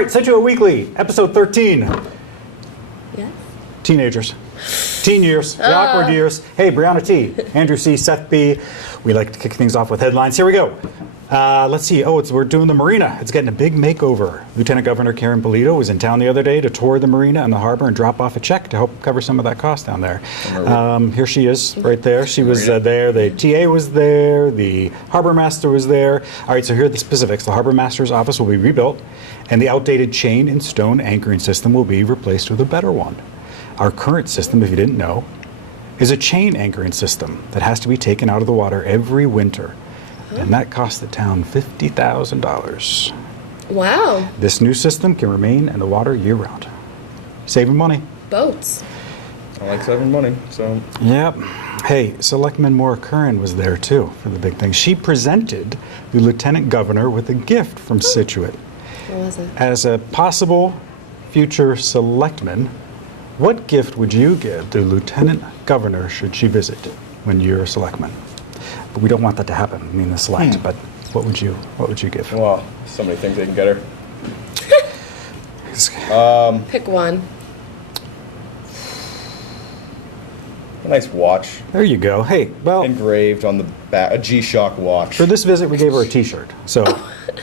right, Scituate Weekly, episode 13. Yes. Teenagers. Teen years, the awkward years. Hey, Brianna T, Andrew C, Seth B. We like to kick things off with headlines. Here we go. Let's see. We're doing the marina. It's getting a big makeover. Lieutenant Governor Karen Polito was in town the other day to tour the marina and the harbor and drop off a check to help cover some of that cost down there. Here she is, right there. She was there. The TA was there. The harbor master was there. All right, so here are the specifics. The harbor master's office will be rebuilt, and the outdated chain and stone anchoring system will be replaced with a better one. Our current system, if you didn't know, is a chain anchoring system that has to be taken out of the water every winter. And that costs the town $50,000. Wow. This new system can remain in the water year-round. Saving money. Boats. I like saving money, so. Yep. Hey, Selectman Maura Curran was there too for the big thing. She presented the Lieutenant Governor with a gift from Scituate. What was it? As a possible future selectman, what gift would you give the Lieutenant Governor should she visit when you're a selectman? But we don't want that to happen. I mean, the select. But what would you give? Well, so many things they can get her. Pick one. A nice watch. There you go. Hey, well, Engraved on the back, a G-Shock watch. for this visit, we gave her a T-shirt. So,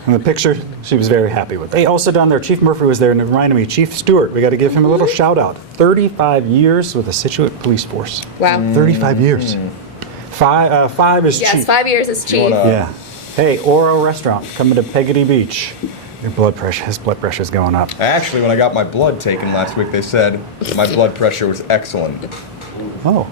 in the picture, she was very happy with it. Hey, also down there, Chief Murphy was there, and it reminded me, Chief Stewart, we got to give him a little shout out. 35 years with the Scituate Police Force. Wow. 35 years. Five is Yes, cheap. 5 years is cheap. Yeah. Hey, Oro Restaurant coming to Peggotty Beach. His blood pressure's going up. Actually, when I got my blood taken last week, they said my blood pressure was excellent. Oh.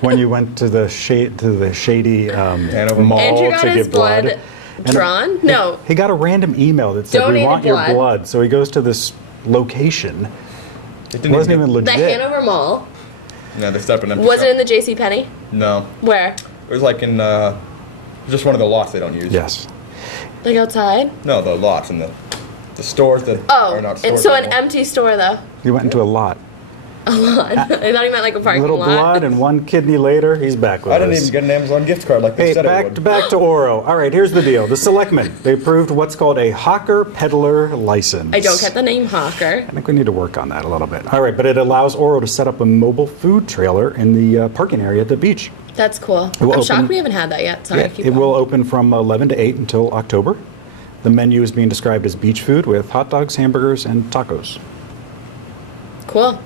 When you went to the shady Hanover mall Andrew got to his get blood. drawn? No. He got a random email that said, "We Donated want blood. your blood." So he goes to this location. It It wasn't even The legit. Hanover Mall. No, they stepped in empty Was it shop. in the JCPenney? No. Where? It was like in, just one of the lots they don't use. Yes. Like outside? No, the lots and the stores that Oh, are not and stores so an anymore. empty store though. He went into a lot. A lot. I thought he meant like a parking Little lot. blood and one kidney later, he's back with I us. didn't even get an Amazon gift card like they Hey, said I would. back to Oro. All right, here's the deal. The selectmen, they approved what's called a hawker peddler license. I don't get the name Hawker. I think we need to work on that a little bit. All right, but it allows Oro to set up a mobile food trailer in the parking area at the beach. That's cool. will I'm open- shocked we haven't had that yet. Sorry, keep It going. will open from 11 to 8 until October. The menu is being described as beach food with hot dogs, hamburgers, and tacos. Cool.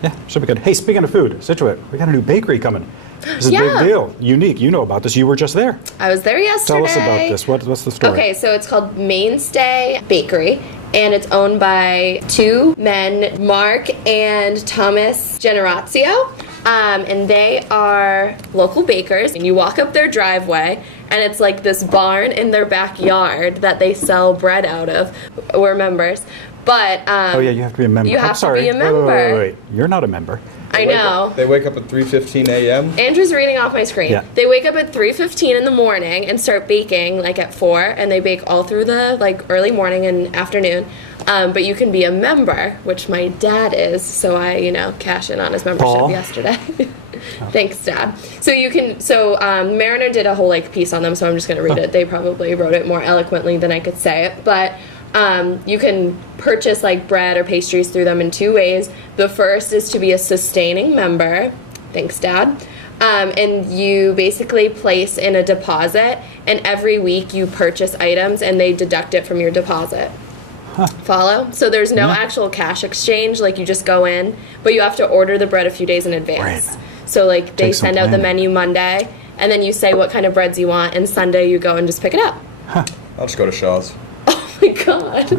Yeah, should be good. Hey, speaking of food, Scituate, we got a new bakery coming. This is a Yeah. big deal. Unique. You know about this. You were just there. I was there yesterday. Tell us about this. What's the story? Okay, so it's called Mainstay Bakery, and it's owned by two men, Mark and Thomas Generazio. And they are local bakers. And you walk up their driveway, and it's like this barn in their backyard that they sell bread out of. We're members. But Oh, yeah, you have to be a member. You I'm have to sorry. be a Wait, member. wait. You're not a member. I know. They wake up at 3:15 a.m. Andrew's reading off my screen. Yeah. They wake up at 3:15 in the morning and start baking like at 4, and they bake all through the like early morning and afternoon. But you can be a member, which my dad is, so I, cash in on his membership Paul. yesterday. Thanks, Dad. So you can. So Mariner did a whole piece on them, so I'm just gonna read it. They probably wrote it more eloquently than I could say it, but. You can purchase bread or pastries through them in 2 ways. The first is to be a sustaining member. Thanks, Dad. And you basically place in a deposit, and every week you purchase items and they deduct it from your deposit. Follow? So there's no actual cash exchange, you just go in, but you have to order the bread a few days in advance. Right. So they Takes some send out the planning. menu Monday, and then you say what kind of breads you want, and Sunday you go and just pick it up. I'll just go to Shaw's. Oh my god.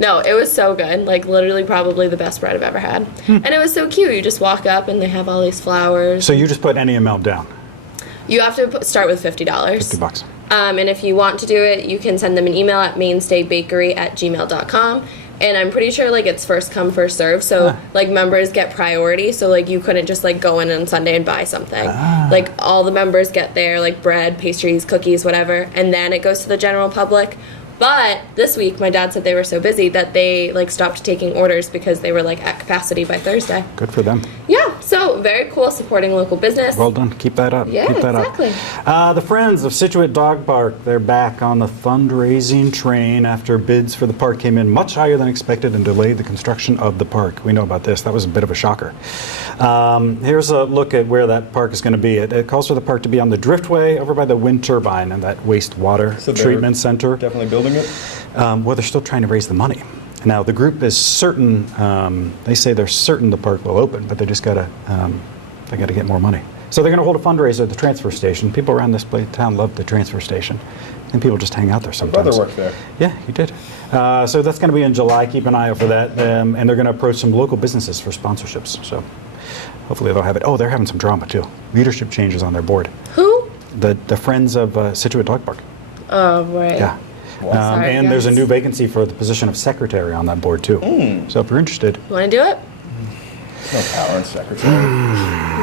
No, it was so good. Literally probably the best bread I've ever had. And it was so cute. You just walk up and they have all these flowers. So you just put any amount down. You have to start with $50. $50. And if you want to do it, you can send them an email at mainstaybakery@gmail.com. And I'm pretty sure it's first come, first serve. So members get priority. So you couldn't just go in on Sunday and buy something. All the members get their bread, pastries, cookies, whatever. And then it goes to the general public. But this week, my dad said they were so busy that they stopped taking orders because they were at capacity by Thursday. Good for them. Yeah, So very cool, supporting local business. Well done. Keep that up. Yeah, Keep that exactly. up. The Friends of Scituate Dog Park, they're back on the fundraising train after bids for the park came in much higher than expected and delayed the construction of the park. We know about this. That was a bit of a shocker. Here's a look at where that park is going to be. It calls for the park to be on the Driftway over by the wind turbine and that wastewater treatment center. Definitely building it? Well, they're still trying to raise the money. Now, the group is certain, they say they're certain the park will open, but they just got to get more money. So they're going to hold a fundraiser at the transfer station. People around this town love the transfer station. And people just hang out there sometimes. My brother worked there. Yeah, he did. So that's going to be in July. Keep an eye out for that. And they're going to approach some local businesses for sponsorships. So hopefully they'll have it. Oh, they're having some drama, too. Leadership changes on their board. Who? The Friends of Scituate Dog Park. Oh, right. Yeah. Sorry, and there's a guys. new vacancy for the position of secretary on that board, too. So if you're interested. Want to do it? No power in secretary.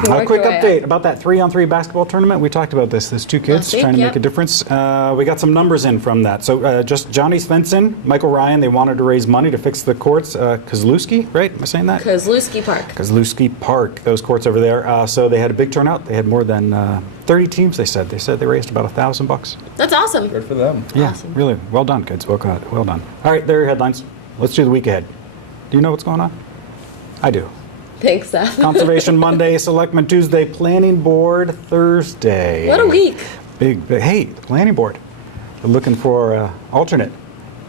A quick your way update about that 3-on-3 basketball tournament. We talked about this. There's two kids week, trying to yep. make a difference. We got some numbers in from that. So just Johnny Svensson, Michael Ryan, they wanted to raise money to fix the courts. Kozlowski, right? Am I saying that? Kozlowski Park. Kozlowski Park, those courts over there. So they had a big turnout. They had more than 30 teams, they said. They said they raised about $1,000. That's awesome. Good for them. Yeah, Awesome. really. Well done, kids. Well done. All right, there are your headlines. Let's do the week ahead. Do you know what's going on? I do. Thanks, Seth. Conservation Monday, Selectmen Tuesday, Planning Board Thursday. What a week. Big. Hey, the Planning Board. They're looking for alternate.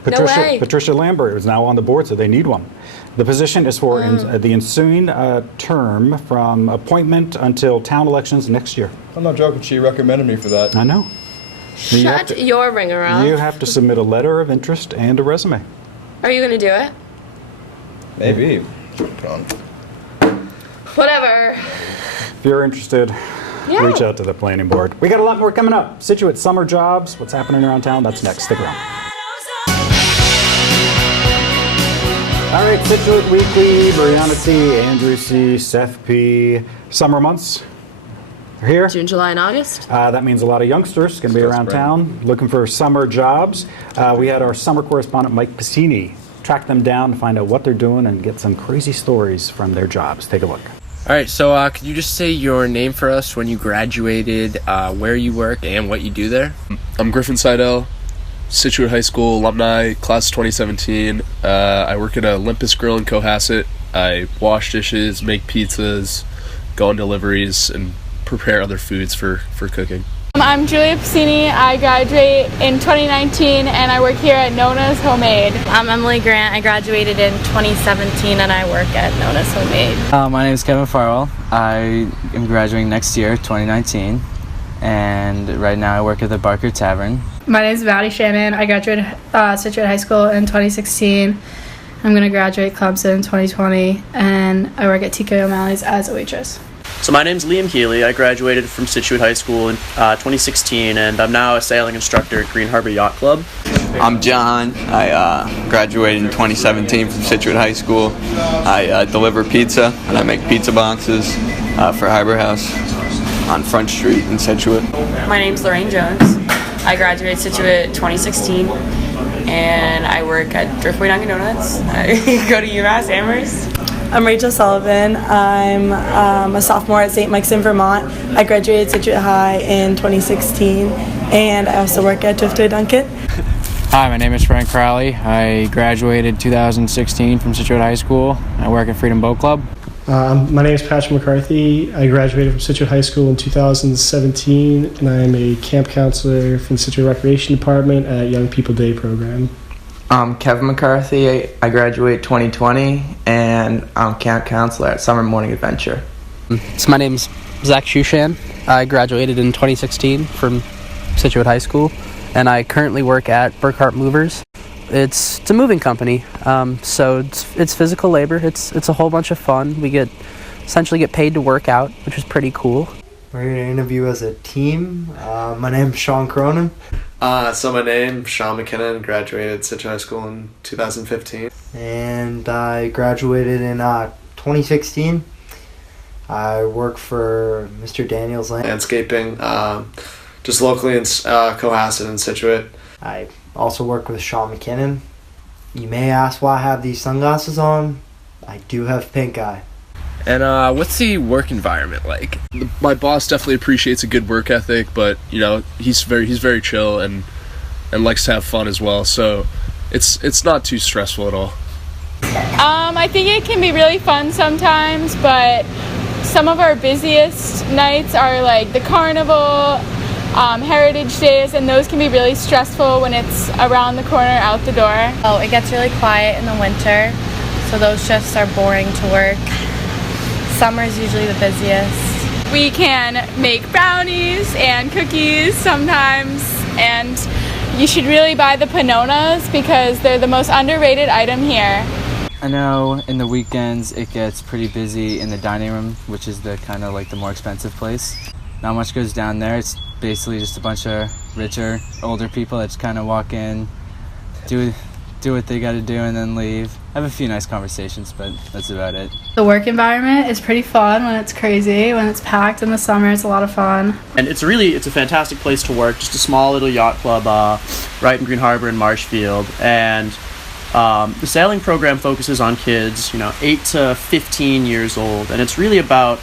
way. Patricia Lambert is now on the board, so they need one. The position is for the ensuing term from appointment until town elections next year. I'm not joking. She recommended me for that. I know. You have Shut to- your ringer off. You have to submit a letter of interest and a resume. Are you going to do it? Maybe. Whatever. If you're interested, Yeah. reach out to the planning board. We got a lot more coming up. Scituate summer jobs, what's happening around town, that's next. Stick around. All right, Scituate Weekly, Brianna T, Andrew C, Seth P. Summer months are here. June, July, and August. That means a lot of youngsters going to be Still around spring. town looking for summer jobs. We had our summer correspondent, Mike Piscini, track them down to find out what they're doing and get some crazy stories from their jobs. Take a look. All right, so could you just say your name for us, when you graduated, where you work, and what you do there? I'm Griffin Seidel, Scituate High School alumni, class 2017. I work at Olympus Grill in Cohasset. I wash dishes, make pizzas, go on deliveries, and prepare other foods for cooking. I'm Julia Piscini. I graduate in 2019 and I work here at Nona's Homemade. I'm Emily Grant. I graduated in 2017 and I work at Nona's Homemade. My name is Kevin Farwell. I am graduating next year, 2019, and right now I work at the Barker Tavern. My name is Maddie Shannon. I graduated Scituate High School in 2016. I'm going to graduate Clemson in 2020 and I work at TK O'Malley's as a waitress. So my name's Liam Healy. I graduated from Scituate High School in 2016, and I'm now a sailing instructor at Green Harbor Yacht Club. I'm John. I graduated in 2017 from Scituate High School. I deliver pizza, and I make pizza boxes for Harbor House on Front Street in Scituate. My name's Lorraine Jones. I graduated Scituate 2016 and I work at Driftway Dunkin' Donuts. I go to UMass Amherst. I'm Rachel Sullivan. I'm a sophomore at St. Mike's in Vermont. I graduated Scituate High in 2016 and I also work at Driftway Dunkin'. Hi, my name is Frank Crowley. I graduated 2016 from Scituate High School. I work at Freedom Boat Club. My name is Patrick McCarthy. I graduated from Scituate High School in 2017, and I am a camp counselor from the Scituate Recreation Department at Young People Day program. I'm Kevin McCarthy. I graduated 2020, and I'm camp counselor at Summer Morning Adventure. So my name's Zach Shushan. I graduated in 2016 from Scituate High School, and I currently work at Burkhart Movers. It's a moving company, so it's physical labor. It's a whole bunch of fun. We essentially get paid to work out, which is pretty cool. We're here to interview as a team. My name's Sean Cronin. So my name's Sean McKinnon, graduated Scituate High School in 2015. And I graduated in 2016. I work for Mr. Daniels Landscaping, just locally in Cohasset and Scituate. I also work with Sean McKinnon. You may ask why I have these sunglasses on. I do have pink eye. And what's the work environment like? My boss definitely appreciates a good work ethic, but he's very chill and likes to have fun as well. So it's not too stressful at all. I think it can be really fun sometimes, but some of our busiest nights are like the carnival, heritage days, and those can be really stressful when it's around the corner out the door. Oh, it gets really quiet in the winter, so those shifts are boring to work. Summer's usually the busiest. We can make brownies and cookies sometimes, and you should really buy the Panonas because they're the most underrated item here. I know in the weekends it gets pretty busy in the dining room, which is the kind of like the more expensive place. Not much goes down there. It's basically just a bunch of richer, older people that just kind of walk in, do what they got to do, and then leave. I have a few nice conversations, but that's about it. The work environment is pretty fun when it's crazy. When it's packed in the summer, it's a lot of fun. And it's a fantastic place to work. Just a small little yacht club right in Green Harbor in Marshfield. And the sailing program focuses on kids, 8 to 15 years old. And it's really about,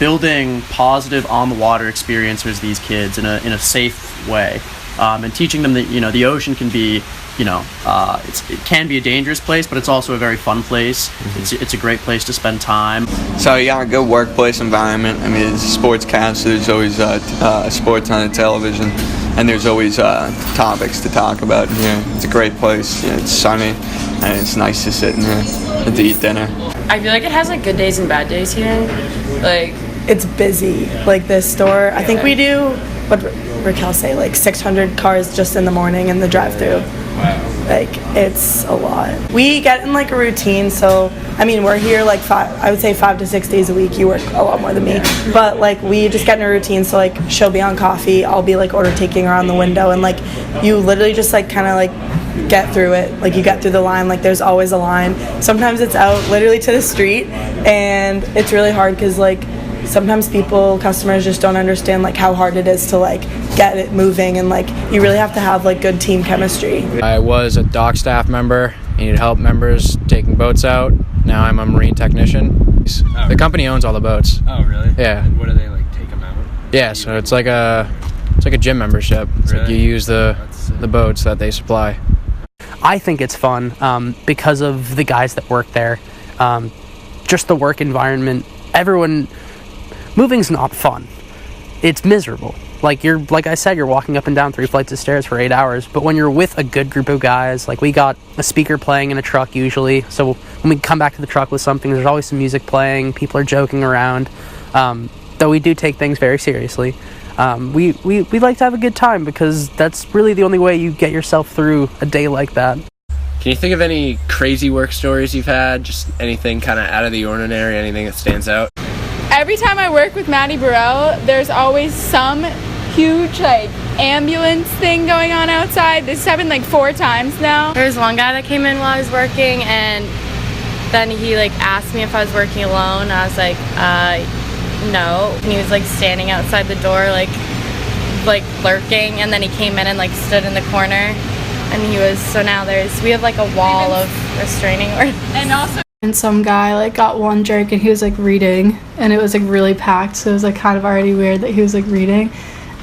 building positive on-the-water experiences for these kids in a safe way. And teaching them that, the ocean can be, it can be a dangerous place, but it's also a very fun place. Mm-hmm. It's a great place to spend time. So a good workplace environment. I mean, it's sportscast. There's always sports on the television, and there's always topics to talk about here. It's a great place. It's sunny, and it's nice to sit in here and to eat dinner. I feel like it has like good days and bad days here. Like it's busy. Like this store, I think we do. What Raquel say? Like 600 cars just in the morning in the drive-through. Like it's a lot. We get in like a routine, so I mean we're here like I would say 5 to 6 days a week. You work a lot more than me, but like we just get in a routine. So like she'll be on coffee, I'll be like order taking around the window, and like you literally just like kind of like get through it. Like you get through the line. Like there's always a line. Sometimes it's out literally to the street, and it's really hard because like sometimes customers just don't understand like how hard it is to like get it moving, and like you really have to have like good team chemistry. I was a dock staff member, needed help members taking boats out. Now I'm a marine technician. The company owns all the boats. Oh, really? Yeah. And what do they like take them out? Yeah, so it's like a gym membership. It's like you use the boats that they supply. I think it's fun because of the guys that work there. Just the work environment. Moving's not fun. It's miserable. Like I said, you're walking up and down 3 flights of stairs for 8 hours. But when you're with a good group of guys, like we got a speaker playing in a truck usually. So when we come back to the truck with something, there's always some music playing. People are joking around. Though we do take things very seriously. We like to have a good time because that's really the only way you get yourself through a day like that. Can you think of any crazy work stories you've had? Just anything kind of out of the ordinary, anything that stands out? Every time I work with Maddie Burrell, there's always some huge like ambulance thing going on outside. This has happened like 4 times now. There was one guy that came in while I was working, and then he like asked me if I was working alone. I was like, no. And he was like standing outside the door like lurking, and then he came in and like stood in the corner, and we have like a wall of restraining orders. And some guy like got one jerk, and he was like reading, and it was like really packed, so it was like kind of already weird that he was like reading,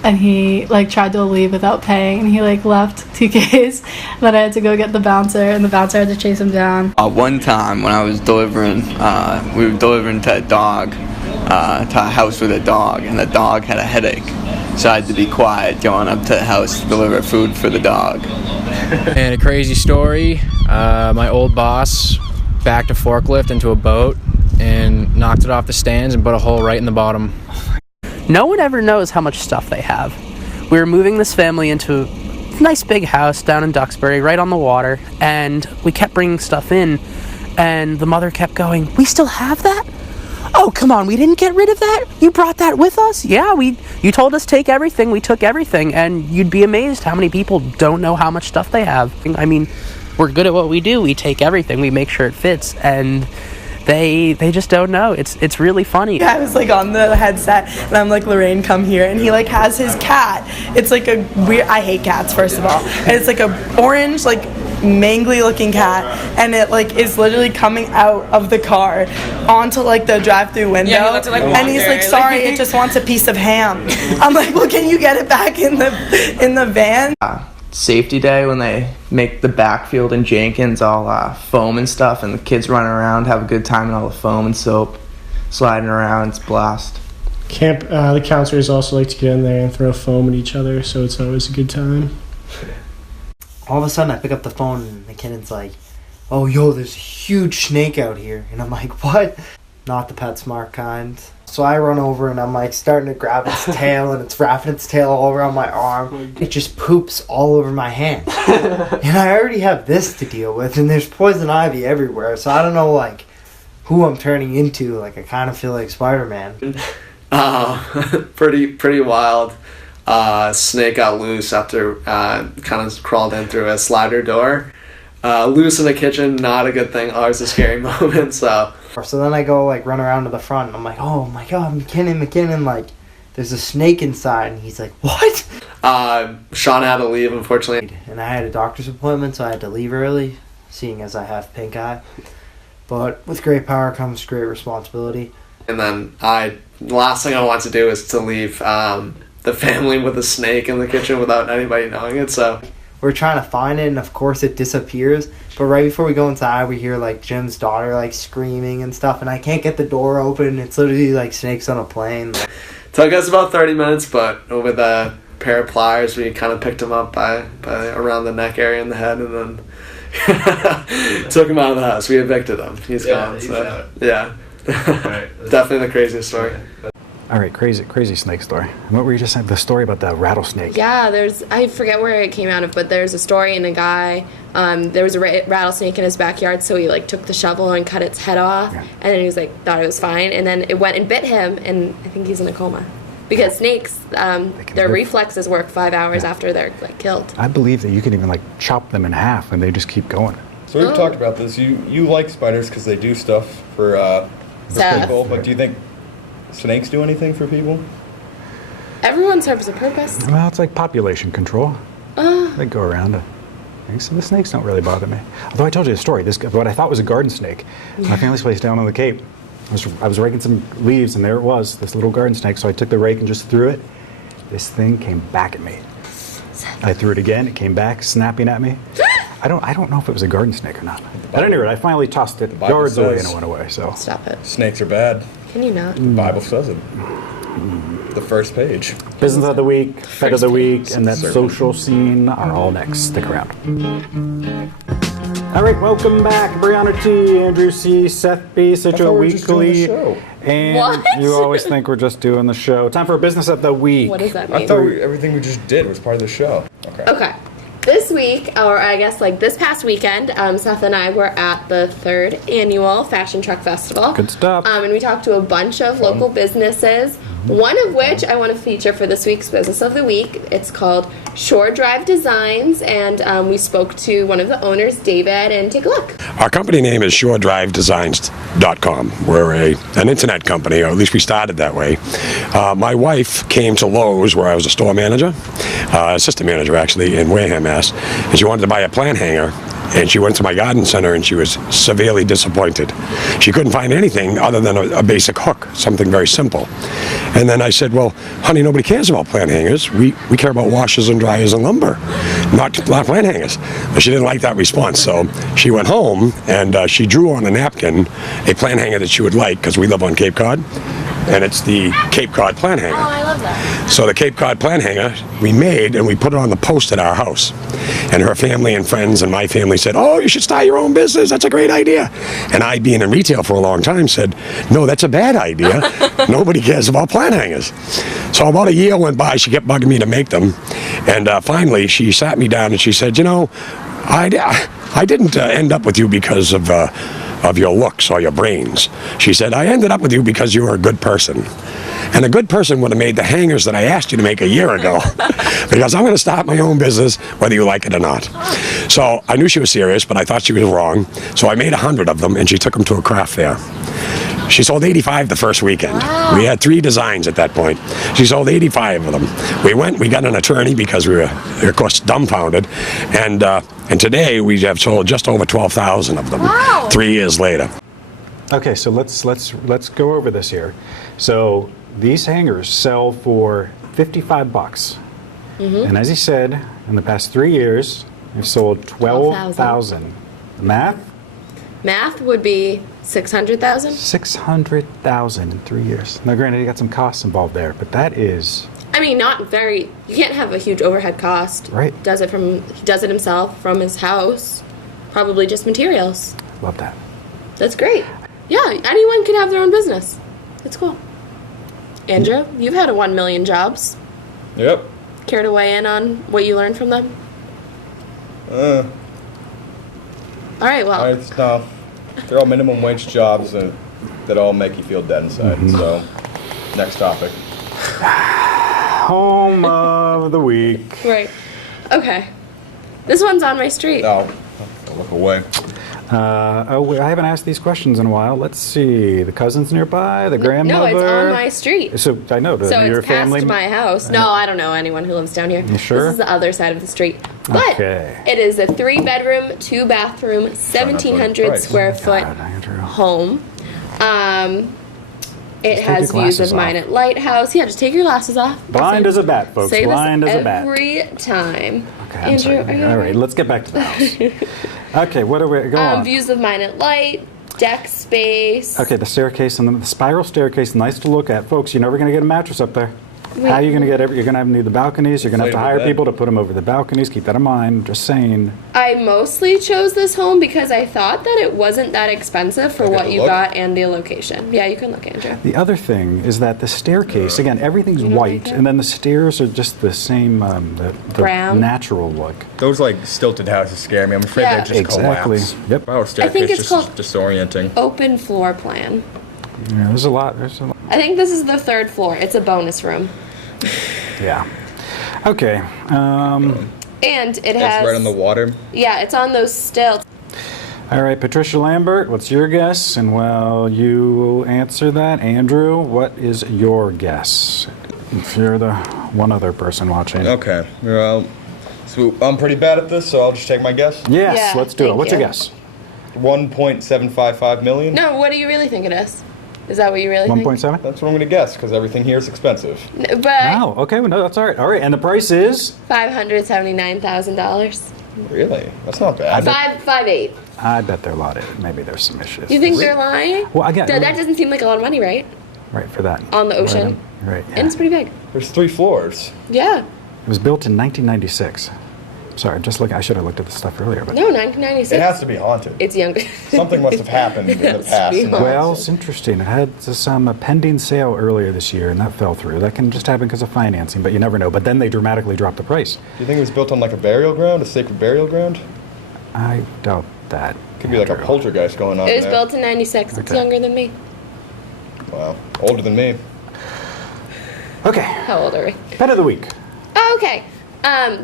and he like tried to leave without paying, and he like left TK's. Then I had to go get the bouncer, and the bouncer had to chase him down. One time when I was delivering, we were delivering to a dog, to a house with a dog, and the dog had a headache. So I had to be quiet going up to the house to deliver food for the dog. And a crazy story, my old boss backed a forklift into a boat and knocked it off the stands and put a hole right in the bottom. No one ever knows how much stuff they have. We were moving this family into a nice big house down in Duxbury, right on the water, and we kept bringing stuff in, and the mother kept going, "We still have that? Oh, come on, we didn't get rid of that? You brought that with us?" "Yeah, you told us take everything, we took everything," and you'd be amazed how many people don't know how much stuff they have. I mean, we're good at what we do. We take everything, we make sure it fits, and they just don't know. It's really funny. I was like on the headset, and I'm like, "Lorraine, come here," and he like has his cat. It's like a weird. I hate cats, first of all, and it's like a orange like mangly looking cat, and it like is literally coming out of the car onto like the drive-through window. Yeah, he lets it, like, and he's wander. like, sorry, it just wants a piece of ham. I'm like, well, can you get it back in the van? Safety day when they make the backfield in Jenkins all foam and stuff, and the kids running around, have a good time in all the foam and soap, sliding around. It's a blast. Camp, the counselors also like to get in there and throw foam at each other, so it's always a good time. All of a sudden, I pick up the phone and McKinnon's like, "Oh, yo, there's a huge snake out here." And I'm like, "What?" Not the PetSmart kind. So I run over and I'm like starting to grab its tail, and it's wrapping its tail all around my arm. It just poops all over my hand. And I already have this to deal with, and there's poison ivy everywhere. So I don't know, like, who I'm turning into. Like, I kind of feel like Spider-Man. Pretty wild. Snake got loose after kind of crawled in through a slider door. Loose in the kitchen, not a good thing. Always a scary moment. So then I go like run around to the front, and I'm like, "Oh my God, McKinnon! Like, there's a snake inside." And he's like, "What?" Sean had to leave, unfortunately. And I had a doctor's appointment, so I had to leave early, seeing as I have pink eye. But with great power comes great responsibility. And then the last thing I want to do is to leave the family with a snake in the kitchen without anybody knowing it. So we're trying to find it, and of course it disappears. But right before we go inside, we hear like Jim's daughter like screaming and stuff, and I can't get the door open. It's literally like snakes on a plane. Took us about 30 minutes, but with a pair of pliers, we kind of picked him up by around the neck area and the head, and then took him out of the house. We evicted him. He's gone. So yeah, definitely the craziest story. All right, crazy snake story. What were you just saying? The story about the rattlesnake. Yeah, I forget where it came out of, but there's a story, and a guy, there was a rattlesnake in his backyard, so he like took the shovel and cut its head off, and then he was like, thought it was fine, and then it went and bit him, and I think he's in a coma. Because snakes, their reflexes work 5 hours after they're like killed. I believe that you can even like chop them in half and they just keep going. So we've talked about this. You like spiders because they do stuff for people, but do you think snakes do anything for people? Everyone serves a purpose. Well, it's like population control. They go around. So the snakes don't really bother me. Although I told you the story. What I thought was a garden snake. My family's place down on the Cape. I was raking some leaves, and there it was, this little garden snake. So I took the rake and just threw it. This thing came back at me. I threw it again. It came back, snapping at me. I don't know if it was a garden snake or not. At any rate, I finally tossed it yards away, and it went away. So stop it. Snakes are bad. Can you not? The Bible says it. The first page. Business of the week, Fed of the week, and that social scene are all next. Stick around. All right, welcome back, Brianna T, Andrew C, Seth B, Scituate Weekly, and What? you always think we're just doing the show. Time for business of the week. What does that mean? I thought everything we just did was part of the show. Okay. This week, or I guess like this past weekend, Seth and I were at the 3rd annual Fashion Truck Festival. Good stuff. And we talked to a bunch of local businesses, one of which I want to feature for this week's Business of the Week. It's called Shore Drive Designs, and we spoke to one of the owners, David, and take a look. Our company name is shoredrivedesigns.com. We're an internet company, or at least we started that way. My wife came to Lowe's, where I was a store manager, assistant manager actually, in Wareham, Mass, and she wanted to buy a plant hanger. And she went to my garden center and she was severely disappointed. She couldn't find anything other than a basic hook, something very simple. And then I said, well, honey, nobody cares about plant hangers. We care about washers and dryers and lumber, not plant hangers. But she didn't like that response, so she went home and she drew on a napkin a plant hanger that she would like, because we live on Cape Cod, and it's the Cape Cod plant hanger. Oh, I love that. So the Cape Cod plant hanger we made, and we put it on the post at our house. And her family and friends and my family said, oh, you should start your own business. That's a great idea. And I, being in retail for a long time, said, no, that's a bad idea. Nobody cares about plant hangers. So about a year went by. She kept bugging me to make them. And finally, she sat me down and she said, you know, I didn't end up with you because of your looks or your brains. She said, I ended up with you because you were a good person. And a good person would have made the hangers that I asked you to make a year ago. Because I'm going to start my own business, whether you like it or not. So I knew she was serious, but I thought she was wrong. So I made 100 of them, and she took them to a craft fair. She sold 85 the first weekend. Wow. We had 3 designs at that point. She sold 85 of them. We got an attorney because we were, of course, dumbfounded. And today we have sold just over 12,000 of them. Wow. 3 years later. Okay, so let's go over this here. So these hangers sell for $55. Mm-hmm. And as he said, in the past 3 years, we've sold 12,000. Math? Math would be 600,000. 600,000 in 3 years. Now, granted, you got some costs involved there, but that is I mean, not very. You can't have a huge overhead cost. Right. He does it himself from his house. Probably just materials. Love that. That's great. Yeah, anyone can have their own business. It's cool. Andrew, you've had 1 million jobs. Yep. Care to weigh in on what you learned from them? All right, well. No, they're all minimum wage jobs that all make you feel dead inside. So, next topic. Home of the week. Right. Okay. This one's on my street. No, look away. I haven't asked these questions in a while. Let's see. The cousins nearby, the grandmother. No, it's on my street. So I know. So your it's family. past my house. No, I don't know anyone who lives down here. You sure? This is the other side of the street. But Okay. it is a 3-bedroom, 2-bathroom, 1,700 Right. square foot home. It Just take has your views glasses of mine off. at Lighthouse. Yeah, just take your glasses off. Blind as a bat, folks. Say Blind this as a bat. every time. Okay, I'm Andrew, sorry. are you All all right, let's get back to the house. Okay, what are we? Go on. Views of mine at Light, deck space. Okay, the staircase and the spiral staircase, nice to look at, folks. You're never going to get a mattress up there. Wait. How are you going to get? You're going to need the balconies. You're going to have to Inflatable hire bed. people to put them over the balconies. Keep that in mind. Just saying. I mostly chose this home because I thought that it wasn't that expensive for what you look? got and the location. Yeah, you can look, Andrew. The other thing is that the staircase, again, everything's white, and then the stairs are just the same, the Brown. natural look. Those like stilted houses scare me. I'm afraid Yeah. they just Exactly. collapse. Yep. Wow, staircase think it's just called- disorienting. Open floor plan. Yeah, there's a lot. I think this is the 3rd floor. It's a bonus room. Yeah. Okay. And it It's has. right on the water. Yeah, it's on those stilts. All right, Patricia Lambert, what's your guess? And while you answer that, Andrew, what is your guess? If you're the one other person watching. Okay. Well, so I'm pretty bad at this, so I'll just take my guess. Yes, Yeah, let's do it. thank What's you. your guess? 1.755 million. No, what do you really think it is? Is that what you really think? 1.7? That's what I'm going to guess because everything here is expensive. But Wow. Okay. Well, no, that's all right. All right. And the price is? $579,000. Really? That's not bad. 5.8. I bet they're a lot of it. Maybe there's some issues. You think they're lying? Well, I get- That doesn't seem like a lot of money, right? Right for that. On the ocean. Right. Yeah. And it's pretty big. There's 3 floors. Yeah. It was built in 1996. Sorry, just look. I should have looked at this stuff earlier. But No, 1996. It has to be haunted. It's younger. Something must have happened in the Yes, past. we and are. Well, it's interesting. It had some pending sale earlier this year, and that fell through. That can just happen because of financing, but you never know. But then they dramatically dropped the price. Do you think it was built on like a burial ground, a sacred burial ground? I doubt that. Could be like a poltergeist going on It was there. built in 96. It's Okay. younger than me. Wow, older than me. Okay. How old are we? Pet of the week. Oh, okay.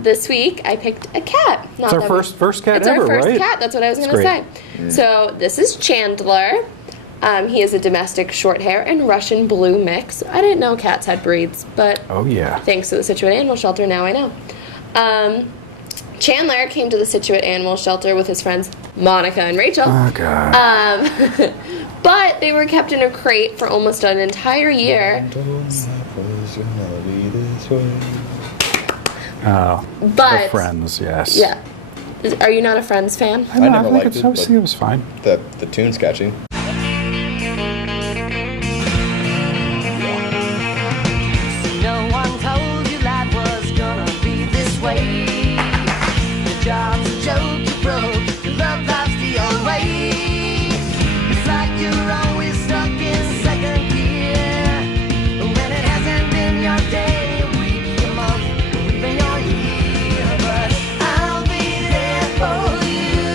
This week I picked a cat. Not It's our that first cat It's ever, our first right? cat. That's what I was That's going to say. great. So this is Chandler. He is a domestic short hair and Russian blue mix. I didn't know cats had breeds, but Oh yeah. thanks to the Scituate Animal Shelter, now I know. Chandler came to the Scituate Animal Shelter with his friends Monica and Rachel. Oh god. But they were kept in a crate for almost an entire year. Oh. But- the Friends. Yes. Yeah. Are you not a Friends fan? I know. I never think liked it's it, obviously it was fine. The tune's catchy. No one told you life was gonna be this way. Your job's a joke, you broke. Your love life's the old way. It's like you're always stuck in second gear. When it hasn't been your day, your week, your month, or even your year. But I'll be there for you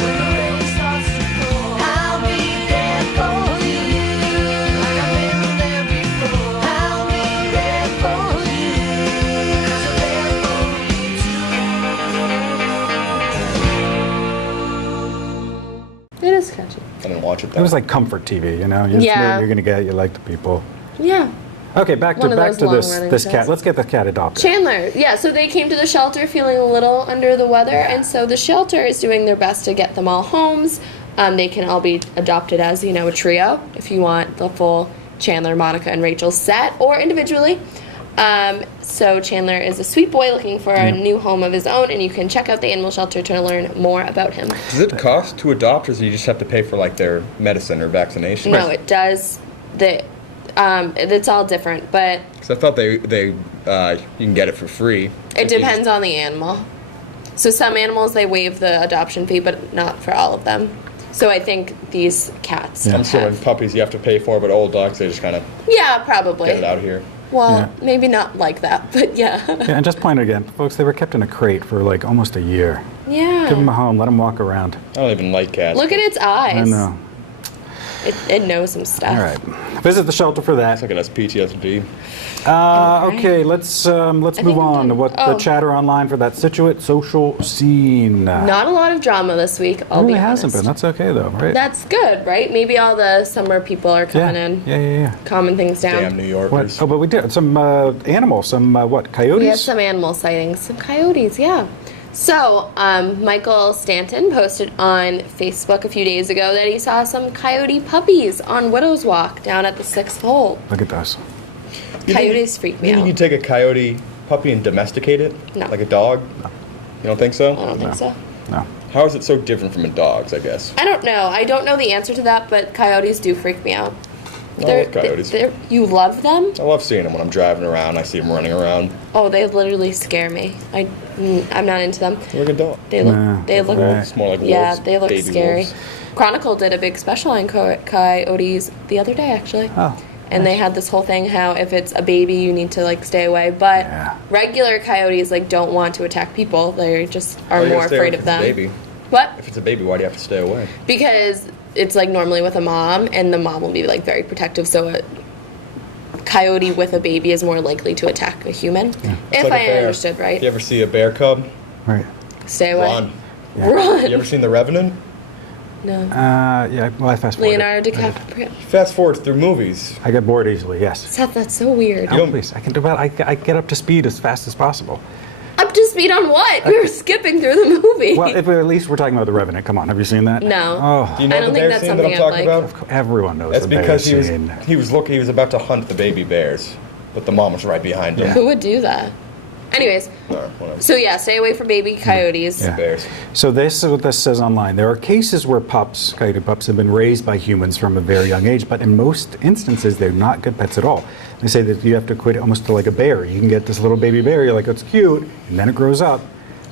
when the rain starts to pour. I'll be at that. It was like comfort TV, you know. You just Yeah. knew you're gonna get. You like the people. Yeah. Okay, back One to of back those to this long-running this shows. cat. Let's get the cat adopted. Chandler, yeah, so they came to the shelter feeling a little under the weather, and so the shelter is doing their best to get them all homes. They can all be adopted as, you know, a trio if you want the full Chandler, Monica, and Rachel set, or individually. So Chandler is a sweet boy looking for a new home of his own, and you can check out the animal shelter to learn more about him. Does it cost to adopt, or do you just have to pay for like their medicine or vaccination? No, it does. It's all different, but Because I thought they you can get it for free. it depends on the animal. So some animals they waive the adoption fee, but not for all of them. So I think these cats. I'm assuming puppies you have to pay for, but old dogs they just kind of Yeah, probably. get it out here. Well, maybe not like that, but yeah. Yeah, and just point it again, folks. They were kept in a crate for like almost a year. Yeah. Give them a home. Let them walk around. I don't even like cats. Look at its eyes. I know. It knows some stuff. All right. Visit the shelter for that. It's like an PTSD. Okay, let's move on to what the chatter online for that Scituate social scene. Not a lot of drama this week, I'll really be honest. hasn't been. That's okay though, right? That's good, right? Maybe all the summer people are coming in, Yeah. calming things down. Damn New Yorkers. What? Oh, but we did some animals. Some what? Coyotes. We had some animal sightings, some coyotes, yeah. So, Michael Stanton posted on Facebook a few days ago that he saw some coyote puppies on Widow's Walk down at the 6th hole. Look at those. Coyotes freak me You out. think you take a coyote puppy and domesticate it? No. Like a dog? No. You don't think so? I don't think so. No. How is it so different from a dog's, I guess? I don't know. I don't know the answer to that, but coyotes do freak me out. I love coyotes. You love them? I love seeing them when I'm driving around. I see them running around. Oh, they literally scare me. I'm not into them. They're like a dog. They look. They look. It's more like wolves. Yeah, they look baby scary. wolves. Chronicle did a big special on coyotes the other day, actually. Oh. And they had this whole thing how if it's a baby, you need to like stay away. But regular coyotes like don't want to attack people. They just are Why you more gotta stay afraid away of if it's a them. baby? What? If it's a baby, why do you have to stay away? Because it's like normally with a mom, and the mom will be like very protective. So a coyote with a baby is more likely to attack a human. It's If like a I bear. understood right. You ever see a bear cub? Right. Stay away. Run. Run. You ever seen The Revenant? No. Yeah. Well, I fast forward. Leonardo DiCaprio. Fast forward through movies. I get bored easily. Yes. Seth, that's so weird. Oh, please. I can do about. I get up to speed as fast as possible. Up to speed on what? We were skipping through the movie. Well, if at least we're talking about The Revenant. Come on, have you seen that? No. Oh, Do you know I don't the think bear that's scene that I'm something talking I'd like. about? everyone knows That's the bear because scene. he was about to hunt the baby bears, but the mom was right behind him. Who would do that? Anyways, whatever. so yeah, stay away from baby coyotes. Yeah. Bears. So this is what this says online. There are cases where coyote pups, have been raised by humans from a very young age, but in most instances, they're not good pets at all. They say that you have to quit almost to like a bear. You can get this little baby bear, you're like, it's cute, and then it grows up.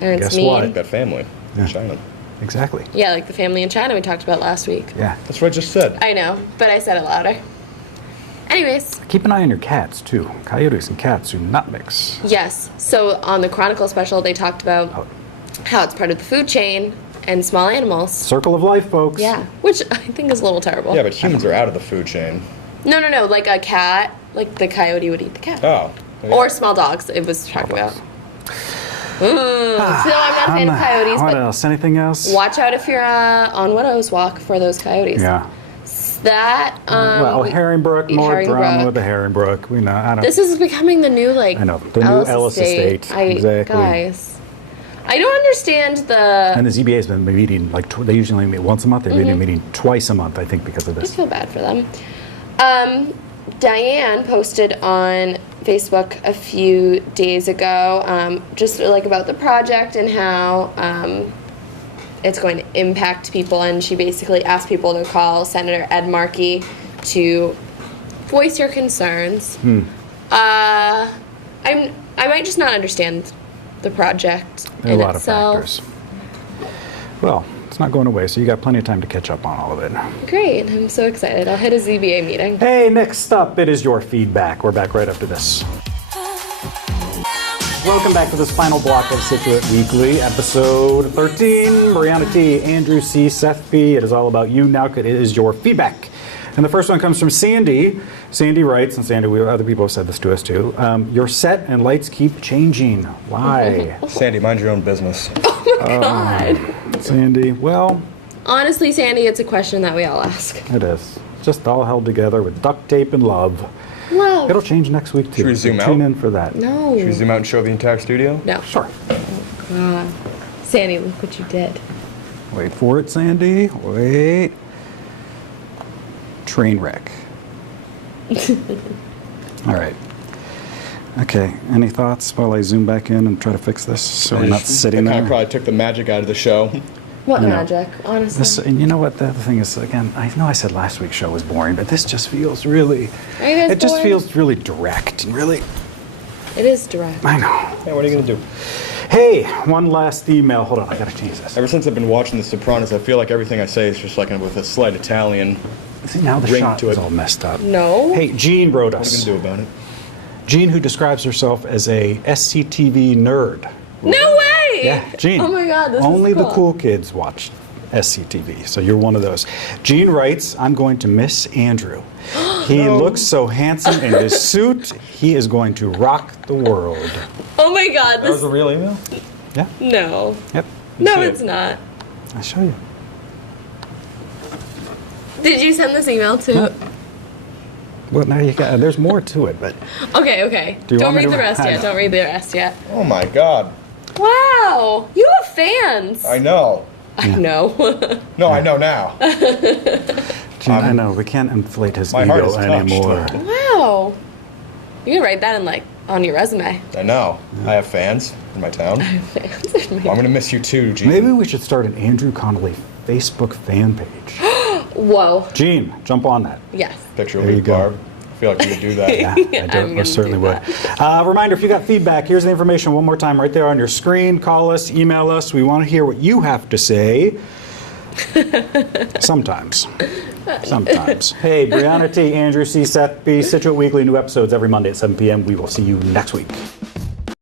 And it's Guess mean. what? Like that family in China. Exactly. Yeah, like the family in China we talked about last week. Yeah. That's what I just said. I know, but I said it louder. Anyways, Keep an eye on your cats, too. Coyotes and cats do not mix. yes. So on the Chronicle special, they talked about how it's part of the food chain and small animals. Circle of life, folks. Yeah, which I think is a little terrible. Yeah, but humans are out of the food chain. No. Like a cat, like the coyote would eat the cat. Oh. Or small dogs, it was talking about. So I'm not a fan of coyotes, What but else? Anything else? watch out if you're on Widow's Walk for those coyotes. Yeah. That, well, Herringbrook, more Herringbrook. drama with the Herringbrook. We know. I don't. This is becoming the new, like, I know, the new Ellis Estate. Exactly. Guys, I don't understand the... And the ZBA has been meeting, like, they usually meet once a month. They've been Mhm. meeting twice a month, I think, because of I this. feel bad for them. Diane posted on Facebook a few days ago, just like about the project and how it's going to impact people, and she basically asked people to call Senator Ed Markey to voice your concerns. I might just not understand the project There are in a lot itself. of factors. Well, it's not going away, so you got plenty of time to catch up on all of it. Great, I'm so excited. I'll hit a ZBA meeting. Hey, next up, it is your feedback. We're back right after this. Welcome back to this final block of Scituate Weekly, episode 13. Brianna T, Andrew C, Seth B. It is all about you now. It is your feedback. And the first one comes from Sandy. Sandy writes, and Sandy, other people have said this to us too. Your set and lights keep changing. Why? Sandy, mind your own business. Oh my God. Sandy, well, Honestly, Sandy, it's a question that we all ask. It is. Just all held together with duct tape and love. Love. It'll change next week, too. Should we zoom out? Tune in for that. No. Should we zoom out and show the entire studio? No. Sure. God. Sandy, look what you did. Wait for it, Sandy. Wait. Train wreck. All right. Okay. Any thoughts while I zoom back in and try to fix this so we're not sitting That kind there? of probably took the magic out of the show. What I know. magic, honestly. This, and you know what? The other thing is, again, I know I said last week's show was boring, but this just feels really. Are you guys It just bored? feels really direct and really. It is direct. I know. Hey, what are you gonna do? Hey, one last email. Hold on, I gotta change this. Ever since I've been watching The Sopranos, I feel like everything I say is just like with a slight Italian See, now the ring shot to is it. all messed up. No. Hey, Jean wrote What are us. you gonna do about it? Jean, who describes herself as a SCTV nerd. No way! Yeah, Jean. Oh my God, this Only is cool. the cool kids watch SCTV, so you're one of those. Jean writes, I'm going to miss Andrew. He looks so handsome in his suit. He is going to rock the world. Oh my God, That was a real email? Yeah. No. Yep. No, see it's it. not. I'll show you. Did you send this email to? No. Well, now you got. There's more to it, but Okay. Do you Don't want me read to- the rest I yet. know. Don't read the rest yet. Oh my god. Wow, you have fans. I know. I know. No, I know now. Jean, I know we can't inflate his My heart ego is touched. anymore. Wow. You can write that in on your resume. I know. I have fans in my town. I'm gonna miss you too, Gene. Maybe we should start an Andrew Connolly Facebook fan page. Whoa. Gene, jump on that. Yes. Picture of There me, you go. Barb. I feel like you would do that. Yeah, I do. Most certainly would. Reminder, if you got feedback, here's the information one more time right there on your screen. Call us, email us. We want to hear what you have to say. Sometimes. Sometimes. Hey, Brianna T., Andrew C., Seth B., Scituate Weekly, new episodes every Monday at 7 p.m. We will see you next week.